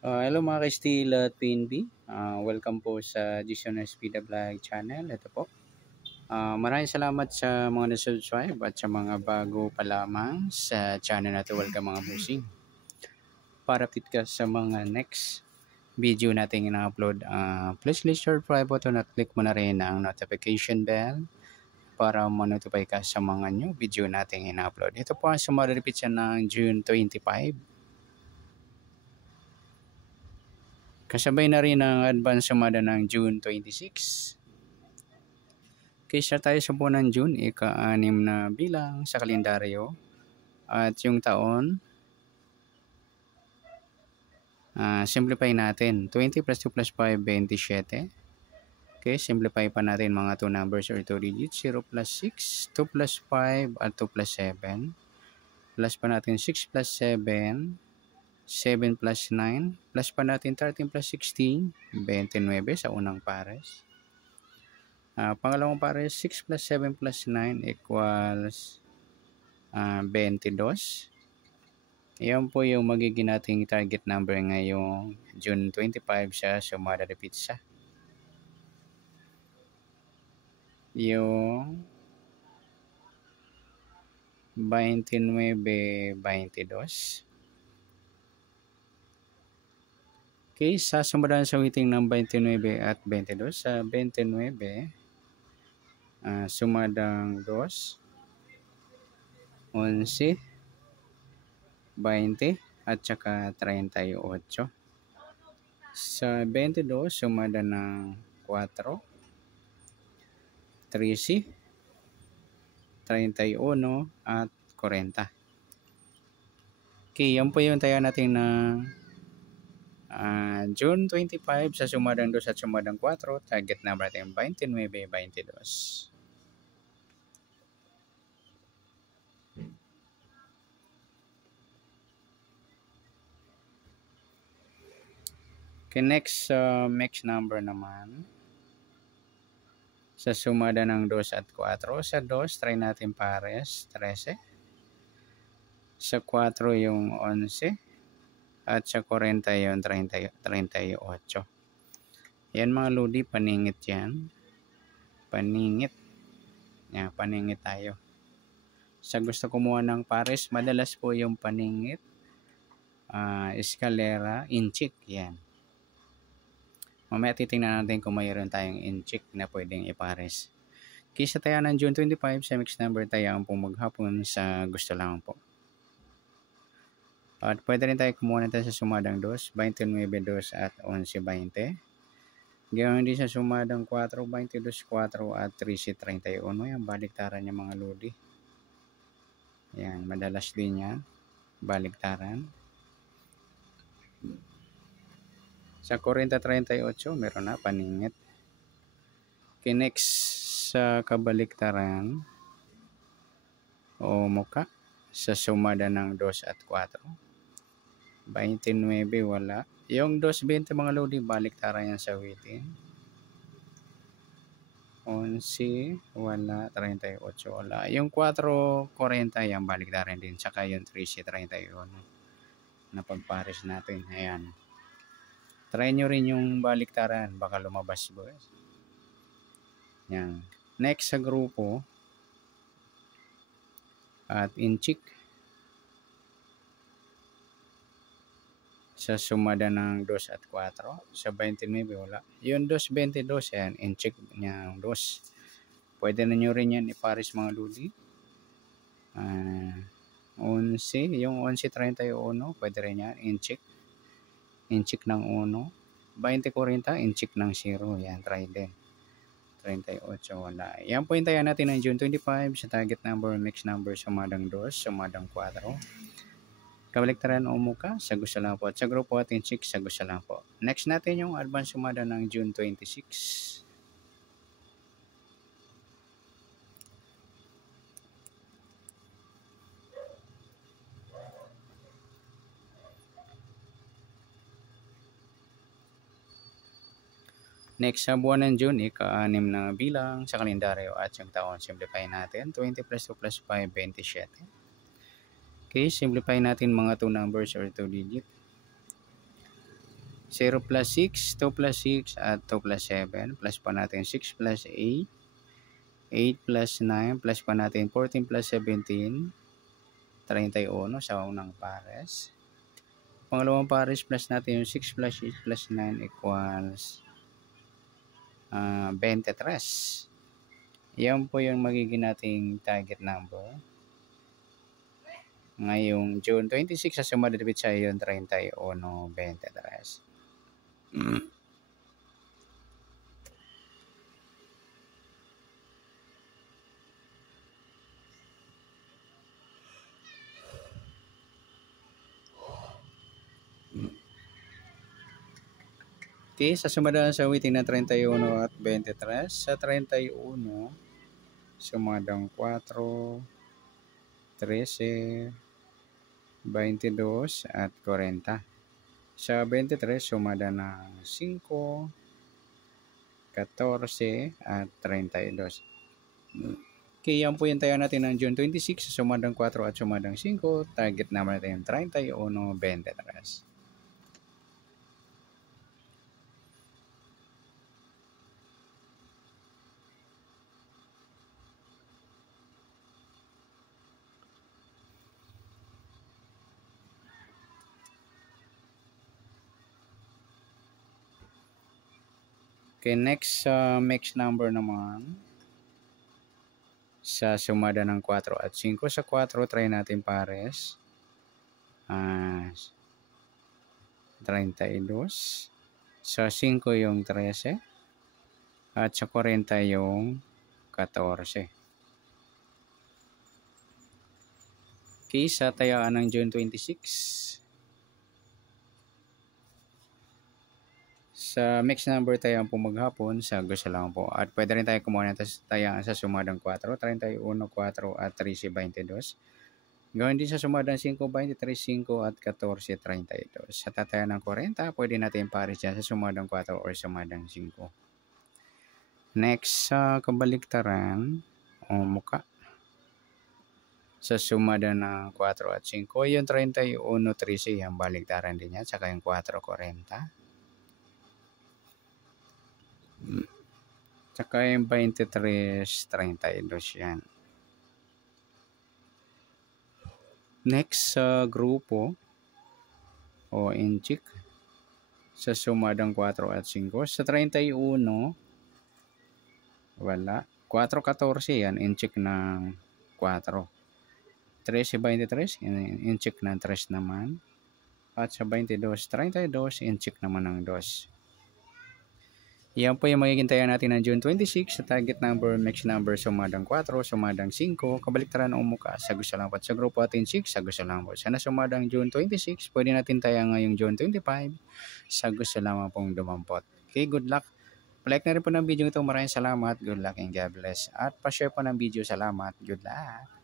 Hello mga ka-Steel at PNB. Welcome po sa Jason Speed Vlog channel. Ito po. Maraming salamat sa mga na-subscribe at sa mga bago pa lamang sa channel na ito. Welcome mga busing. Para fit ka sa mga next video natin ina-upload, please click subscribe button at click mo na rin ang notification bell para ma-notify ka sa mga new video natin ina-upload. Ito po ang sumaripit siya ng June 25. Kasabay na rin ang advance sumada ng June 26. Kaysa tayo sa buwan ng June, ika-6 na bilang sa kalendaryo. At yung taon, simplify natin. 20 plus 2 plus 5, 27. Okay, simplify pa natin mga 2 numbers or 2 digits. 0 plus 6, 2 plus 5, at 2 plus 7. Plus pa natin 6 plus 7. 7 plus 9, plus pa natin 13 plus 16, 29 sa unang pares. Pangalawang pares, 6 plus 7 plus 9 equals 22. Yan po yung magiging nating target number ngayong June 25 sa Sumada de Pizza. Yung 29-22. Okay, sasumadan sa weighting ng 29 at 22. Sa 29, sumadang 2, 11, 20, at saka 38. Sa 22, sumada ng 4, 13, 31, at 40. Okay, yan po yung tayo natin na June 25 sa sumadang 2 at sumadang 4. Target number natin 29-22. Okay, next number naman. Sa sumada ng 2 at 4. Sa 2, try natin pares, 13. Sa 4 yung 11. At sa 40 yung 38. Yan mga lodi, paningit yan. Paningit. Yan, paningit tayo. Sa gusto kumuha ng pares, madalas po yung paningit. Eskalera, inchik, yan. Mamaya titingnan natin kung mayroon tayong inchik na pwedeng ipares. Kisa tayo ng June 25 sa mixed number tayo ang pong maghapon sa gusto lang po. At pwede rin tayo kumuha natin sa sumadang 2, 29-2 at 11-20. Gawin din sa sumadang 4, 22-4 at 13-31. Yan, baliktaran yung mga lodi. Yan, madalas din yan. Baliktaran. Sa 40-38, meron na paningit. Okay, next sa kabaliktaran o muka sa sumada ng 2 at 4. 29 wala. Yung 2.20 mga lodi, baliktaran yan sa weighting. 11 wala, 38 wala. Yung 4.40 yan, baliktaran din. Saka yung 13.31 na pagpares natin. Ayan. Try nyo rin yung baliktaran, baka lumabas boys. Yan. Next sa grupo at inchik. Sa sumada ng 2 at 4. Sa 29 wala. Yung 2.22 yan, inchik niya ang 2. Pwede na nyo rin yan ipares mga ludi. 11, yung 11.31, pwede rin yan, inchik. Inchik ng 1. 20.40, inchik ng 0. Yan, try din. 38, wala. Yan po yung tayo natin ng June 25 sa target number, mixed number, sumadang 2, sumadang 4. Kabaliktaran o muka, sa gusto lang po. At sa grupo at inchik, sa gusto lang po. Next natin yung advance sumada ng June 26. Next sa buwan ng June, ika-6 na bilang sa kalendaryo at yung taon. Simplify natin. 20 plus 2 plus 5, 27. Okay, simplify natin mga 2 numbers or 2 digit. 0 plus 6, 2 plus 6, at 2 plus 7. Plus pa natin 6 plus 8. 8 plus 9, plus pa natin 14 plus 17. 31 sa unang pares. Pangalawang pares plus natin yung 6 plus 8 plus 9 equals 23. Yan po yung magiging nating target number. Ngayong June 26 sa sumadipit sa yung 31, 23. Okay, sa sumadaan sa awitin na 31 at 23. Sa 31, sumadang 4, 13, 22 at 40. Sa 23, sumada ng 5, 14 at 32. Okay, yan po yung tayo natin ng June 26, sumadang 4 at sumadang 5. Target naman natin yung 31, 23. Okay, next mix number naman. Sa sumada ng 4 at 5. Sa 4, try natin pares. 32. Sa 5 yung 13. At sa 40 yung 14. Okay, sa tayaan ng June 26. Sa mix number tayo po maghapon, sa gusto lang po. At pwede rin tayo kumuha ng tayaan sa sumadang 4, 31, 4 at 13, 22. Gawin din sa sumadang 5, 23, 5 at 14, 32. Sa tatayan ng 40, pwede natin pares dyan sa sumadang 4 or sumadang 5. Next, sa kabaliktaran, o muka. Sa sumada ng 4 at 5, yung 31, 13, yung baliktaran din yan. Saka yung 4, 40. Tsaka yung 23, 32 yan. Next sa grupo o inchik sa sumadang 4 at 5. Sa 31, wala. 4, 14 yan, inchik ng 4. 13, 23, inchik ng 3 naman. At sa 22, 32, inchik naman ng 2. Yan po yung magiging tayo natin ng June 26 sa target number, mix number, sumadang 4, sumadang 5, kabaliktaran ng umuka, sa gusto lang po. Sa grupo atin 6, sa gusto lang po. Sana sumadang June 26, pwede natin tayo ngayong June 25, sa gusto lamang pong dumampot. Okay, good luck. Like na rin po ng video ito. Maraming salamat. Good luck and God bless. At pa-share po ng video. Salamat. Good luck.